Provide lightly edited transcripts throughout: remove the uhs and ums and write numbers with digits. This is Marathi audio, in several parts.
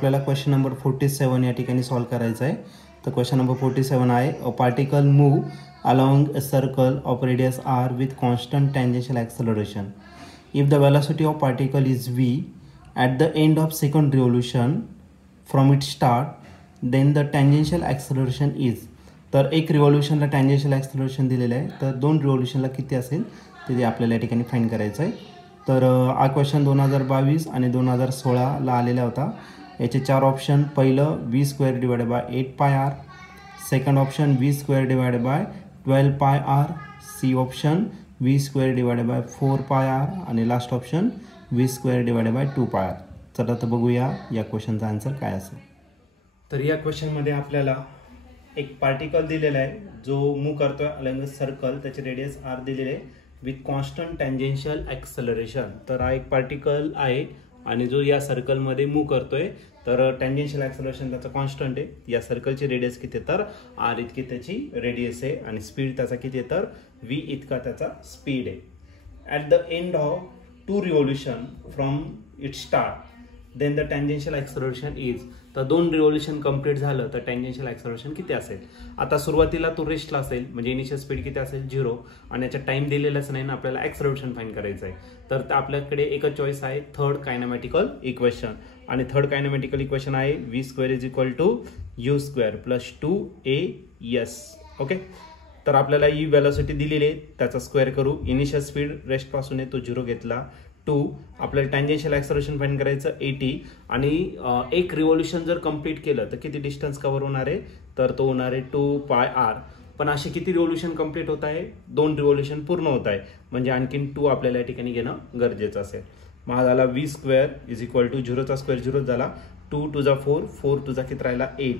आपल्याला क्वेश्चन नंबर 47 या ठिकाणी सॉल्व करायचा आहे. तर क्वेश्चन नंबर 47 आहे, a particle move along a circle of radius r with constant tangential acceleration. If the velocity of particle is v at the end of second revolution from its start, then the tangential acceleration is. तर एक रिव्होल्यूशनला टँजेन्शियल ॲक्सलरेशन दिलेलं आहे, तर दोन रिव्होल्यूशनला किती असेल ते आपल्याला या ठिकाणी फाईंड करायचं आहे. तर हा क्वेश्चन 2022 आणि 2016ला आलेला होता. याचे 4 ऑप्शन, पहिलं v² divided by 8πr, second option v² divided by 12πr, C option v² divided by 4πr आणि last option v² divided bye 2πr. चला तर बघूया या क्वेश्चनचा आन्सर काय असेल. तर या क्वेश्चनमध्ये आपल्याला एक पार्टिकल दिलेला आहे जो मूव करतोय अलॉंग अ सर्कल, त्याचे रेडियस r दिलेले आहे विथ कॉन्स्टंट टँजेन्शियल ॲक्सलरेशन. तर हा एक पार्टिकल आहे आणि जो या सर्कलमध्ये मूव करतोय, तर टँजेन्शियल ॲक्सलरेशन त्याचा कॉन्स्टंट आहे. या सर्कलची रेडियस किती आहे तर r इतकी त्याची रेडियस आहे आणि स्पीड त्याचा किती आहे तर v इतका त्याचा स्पीड आहे. At the end of 2 revolution from it start, then the tangential acceleration is. तर 2 रिव्होल्यूशन कंप्लीट झालं तर टँजेन्शियल ॲक्सलरेशन किती असेल. आता सुरुवातीला तो रेस्टला असेल, म्हणजे इनिशियल स्पीड किती असेल 0, आणि याचा टाइम दिलेलाच नाही ना, आपल्याला ॲक्सलरेशन फाइंड करायचं आहे. तर आपल्याकडे एकच चॉईस आहे, थर्ड कायनेमॅटिकल इक्वेशन. आणि थर्ड कायनेमॅटिकल इक्वेशन आहे v² is equal to u² plus 2as. Okay, तर आपल्याला ही व्हेलॉसिटी दिलेली आहे, त्याचा स्क्वेअर करू. इनिशियल स्पीड रेस्ट पासून आहे तो 0 घेतला, 2. आपल्याला टँजेन्शियल ॲक्सलरेशन फाइंड करायचं 80, आणि एक रिव्होल्यूशन जर कंप्लीट केलं तर किती डिस्टन्स कव्हर होणार आहे तर तो होणार आहे 2πr. पण असे किती रिव्होल्यूशन कंप्लीट होत आहे, 2 रिव्होल्यूशन पूर्ण होत आहे, म्हणजे आणखीन 2 आपल्याला या ठिकाणी घेणं गरजेचं असेल. मग झाला v² इज इक्वल टू 0चा स्क्वेअर 0 झाला, 2 टू जा 4, 4 टू जा किती राहिला 8,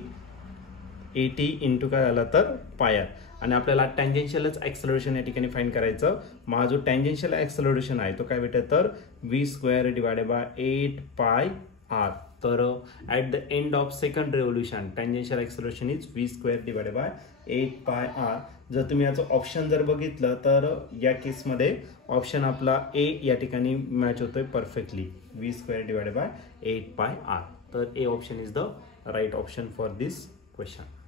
80 इंटू काय झाला तर πr. आणि आपल्याला टँजेन्शियलच ॲक्सलरेशन या ठिकाणी फाइंड करायचं. मग जो टँजेन्शियल ॲक्सलरेशन आहे तो काय भेटेल तर v² डिवायडेड बाय 8πr. तर at the end of second revolution tangential acceleration is v² divided by 8πr. जर तुम्ही याचं ऑप्शन जर बघितलं तर या केसमध्ये ऑप्शन आपला ए या ठिकाणी मॅच होतोय perfectly, v² divided by 8πr. तर A option is the right option for this question.